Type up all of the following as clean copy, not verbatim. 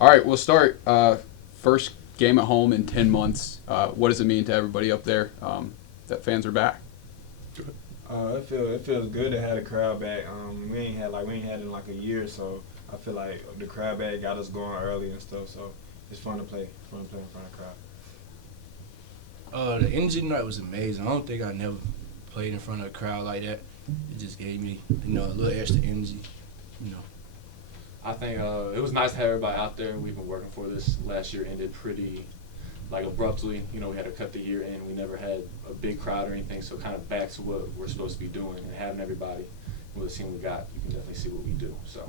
All right, we'll start. First game at home in 10 months. What does it mean to everybody up there that fans are back? It feels good to have the crowd back. We ain't had it in like a year, so I feel like the crowd back got us going early and stuff. So it's fun to play. It's fun to play in front of the crowd. The energy tonight was amazing. I don't think I never played in front of a crowd like that. It just gave me, a little extra energy, I think it was nice to have everybody out there. We've been working for this. Last year ended pretty, abruptly. We had to cut the year in. We never had a big crowd or anything, so kind of back to what we're supposed to be doing. And having everybody with the team we got, you can definitely see what we do. So.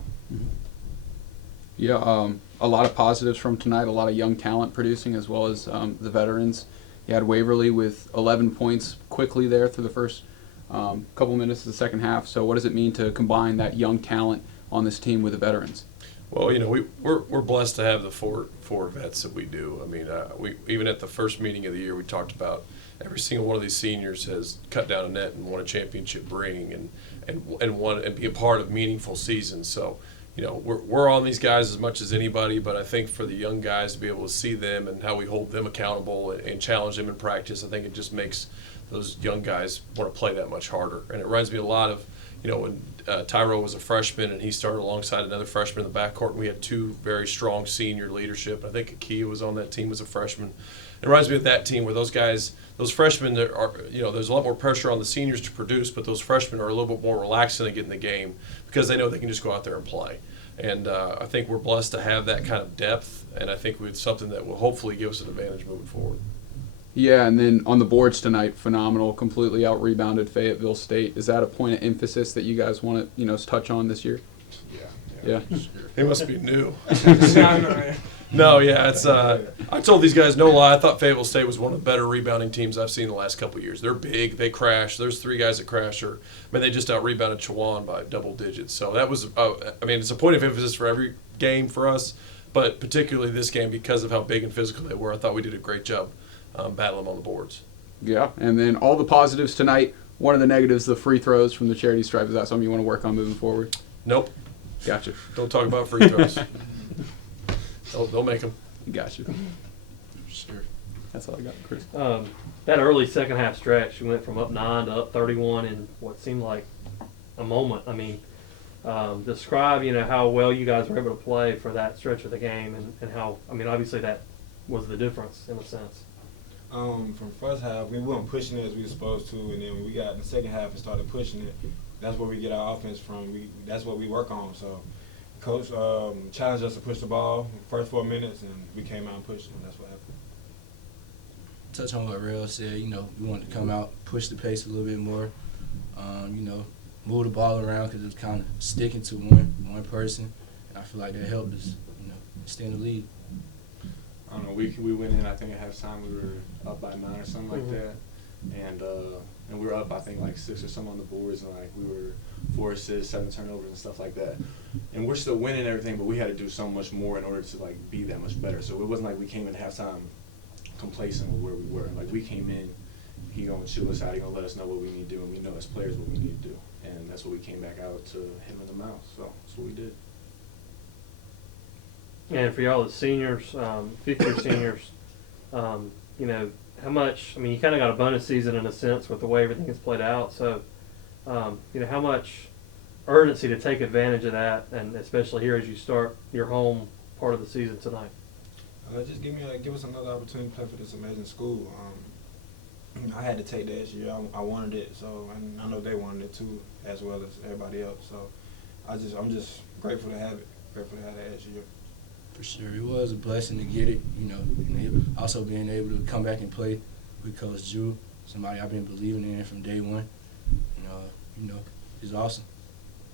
Yeah, a lot of positives from tonight, a lot of young talent producing as well as the veterans. You had Waverly with 11 points quickly there through the first couple minutes of the second half. So what does it mean to combine that young talent on this team with the veterans? Well, we're blessed to have the four vets that we do. I mean, we even at the first meeting of the year, we talked about every single one of these seniors has cut down a net and won a championship ring and be a part of meaningful seasons. So, we're on these guys as much as anybody, but I think for the young guys to be able to see them and how we hold them accountable and challenge them in practice, I think it just makes those young guys want to play that much harder. And it reminds me a lot of, when Tyrell was a freshman and he started alongside another freshman in the backcourt, and we had two very strong senior leadership. I think Akia was on that team as a freshman. It reminds me of that team where those guys, those freshmen, there's a lot more pressure on the seniors to produce, but those freshmen are a little bit more relaxed when they get in the game because they know they can just go out there and play. And I think we're blessed to have that kind of depth, and I think it's something that will hopefully give us an advantage moving forward. Yeah, and then on the boards tonight, phenomenal, completely out-rebounded Fayetteville State. Is that a point of emphasis that you guys want to, touch on this year? Yeah. It must be new. No, yeah, it's. I told these guys, no lie, I thought Fayetteville State was one of the better rebounding teams I've seen the last couple of years. They're big, they crash. There's three guys that crash, they just out-rebounded Chowan by double digits. So that was, it's a point of emphasis for every game for us, but particularly this game because of how big and physical they were. I thought we did a great job battling on the boards. Yeah, and then all the positives tonight. One of the negatives, the free throws from the charity stripe. Is that something you want to work on moving forward? Nope. Gotcha. Don't talk about free throws. They'll make them. Gotcha. Sure. That's all I got, Chris. That early second half stretch, we went from up 9 to up 31 in what seemed like a moment. Describe, how well you guys were able to play for that stretch of the game and how, obviously that was the difference in a sense. From first half, we weren't pushing it as we were supposed to, and then when we got in the second half and started pushing it, that's where we get our offense from. That's what we work on. So, coach challenged us to push the ball first 4 minutes, and we came out and pushed, and that's what happened. Touch on what Rail said, we wanted to come out, push the pace a little bit more, move the ball around because it was kind of sticking to one person. And I feel like that helped us, stay in the lead. I don't know. We went in. I think at halftime we were up by 9 or something like that, and we were up I think like 6 or something on the boards, and we were 4 assists, 7 turnovers and stuff like that. And we're still winning and everything, but we had to do so much more in order to be that much better. So it wasn't like we came in at halftime complacent with where we were. We came in, he gonna chill us out. He gonna let us know what we need to do, and we know as players what we need to do. And that's what we came back out to hit him in the mouth. So that's what we did. And for y'all as seniors, future seniors, how much, you kind of got a bonus season in a sense with the way everything has played out. So, how much urgency to take advantage of that, and especially here as you start your home part of the season tonight? Just give us another opportunity to play for this amazing school. I had to take that this year. I wanted it, and I know they wanted it too, as well as everybody else. So, I'm just grateful to have it. Grateful to have that this year. For sure, it was a blessing to get it, and also being able to come back and play with Coach Drew, somebody I've been believing in from day one. It's awesome.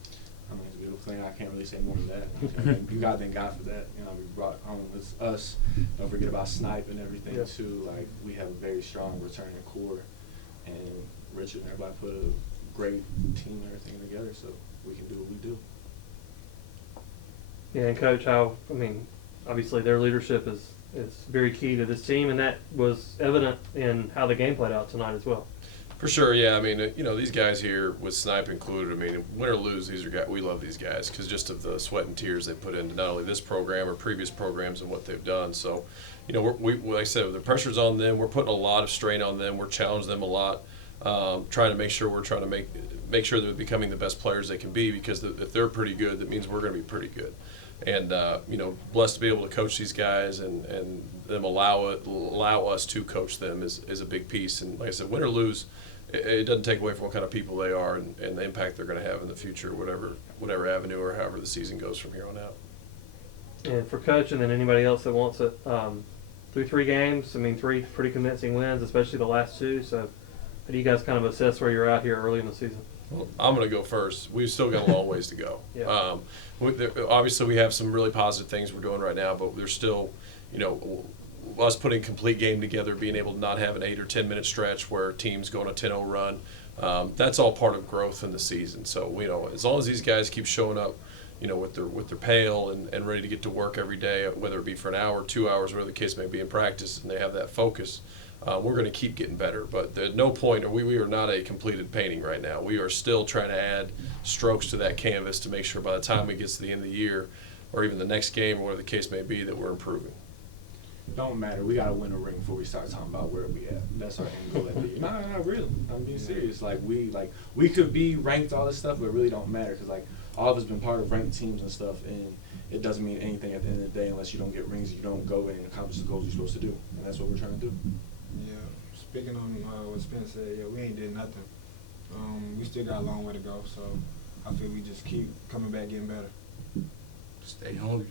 It's a beautiful thing. I can't really say more than that. You got to thank God for that. We brought home with us. Don't forget about Snipe and everything too. We have a very strong returning core, and Richard and everybody put a great team and everything together, so we can do what we do. Yeah, and Coach, obviously their leadership is very key to this team, and that was evident in how the game played out tonight as well. For sure, yeah. I mean, you know, these guys here with Snipe included, I mean, win or lose, these are guys, we love these guys because just of the sweat and tears they put into not only this program or previous programs and what they've done. So, you know, like I said, the pressure's on them. We're putting a lot of strain on them. We're challenging them a lot, trying to make sure make sure they're becoming the best players they can be because if they're pretty good, that means we're going to be pretty good. And, you know, blessed to be able to coach these guys and them allow us to coach them is a big piece. And like I said, win or lose, it doesn't take away from what kind of people they are and the impact they're going to have in the future, whatever avenue or however the season goes from here on out. And for Coach and then anybody else that wants it, through 3 games, I mean, 3 pretty convincing wins, especially the last 2. So how do you guys kind of assess where you're at here early in the season? Well, I'm going to go first. We've still got a long ways to go. Yeah. Obviously, we have some really positive things we're doing right now, but there's still, you know, us putting a complete game together, being able to not have an 8 or 10 minute stretch where teams go on a 10-0 run. That's all part of growth in the season. So, you know, as long as these guys keep showing up, you know, with their pail and ready to get to work every day, whether it be for an hour, 2 hours, whatever the case may be in practice, and they have that focus, we're going to keep getting better. But at no point we are not a completed painting right now. We are still trying to add strokes to that canvas to make sure by the time it gets to the end of the year or even the next game or whatever the case may be that we're improving. Don't matter. We gotta win a ring before we start talking about where we at. That's our end goal at the year. No, really. I'm being serious. Like we could be ranked all this stuff, but it really don't matter because like all of us been part of ranked teams and stuff, and it doesn't mean anything at the end of the day unless you don't get rings. You don't go in and accomplish the goals you're supposed to do, and that's what we're trying to do. Yeah. Speaking on what Spence said, yeah, we ain't did nothing. We still got a long way to go, so I feel we just keep coming back, getting better. Stay hungry.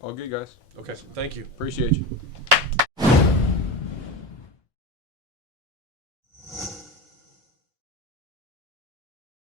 All good, guys. Okay, thank you. Appreciate you.